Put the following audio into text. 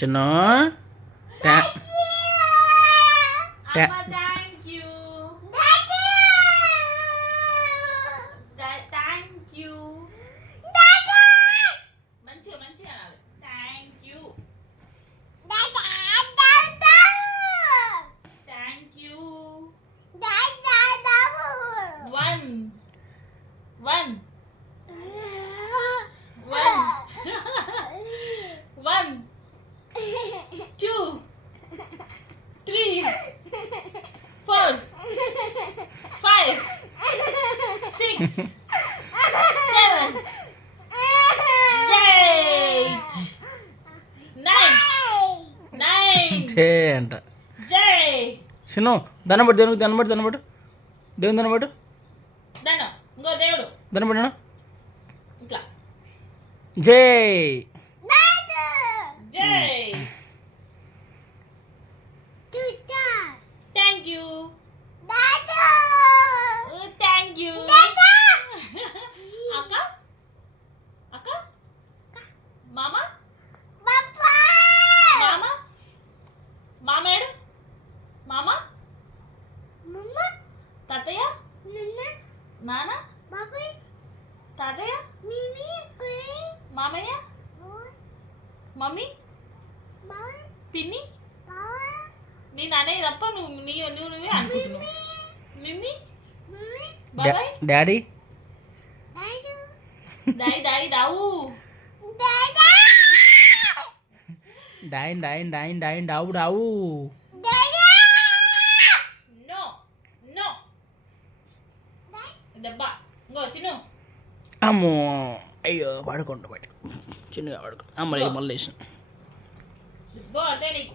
చిన్న thank you thank you మంచిగా మంచిగా అనాలి thank you thank you one one one 2 3 4 5 6 7 8 9 చే అంట జై చిన్న దండం దేవునికి దండం దేవుని దండం దండం ఇంకో దేవుడు దండం ఇట్లా జై జై థ్యాంక్ యూ థ్యాంక్ యూ అక్క అక్క మామ మామ మామేడు మామ తాతయ్య నాన్న తాతయ్య మామయ్య మమ్మీ పిన్ని నేను అనేది తప్ప నువ్వే అనుకుంటున్నావు మిమ్మీ బాబాయ్ డాడీ దాయి దాయి దావు డాయిన్ డావు నో నో దెబ్బ ఇంకో చిన్ను అమ్మో అయ్యో పడుకుంటా బయట చిన్నగా పడుకుంటా అమ్మ మళ్ళీ గో అంటే నీకు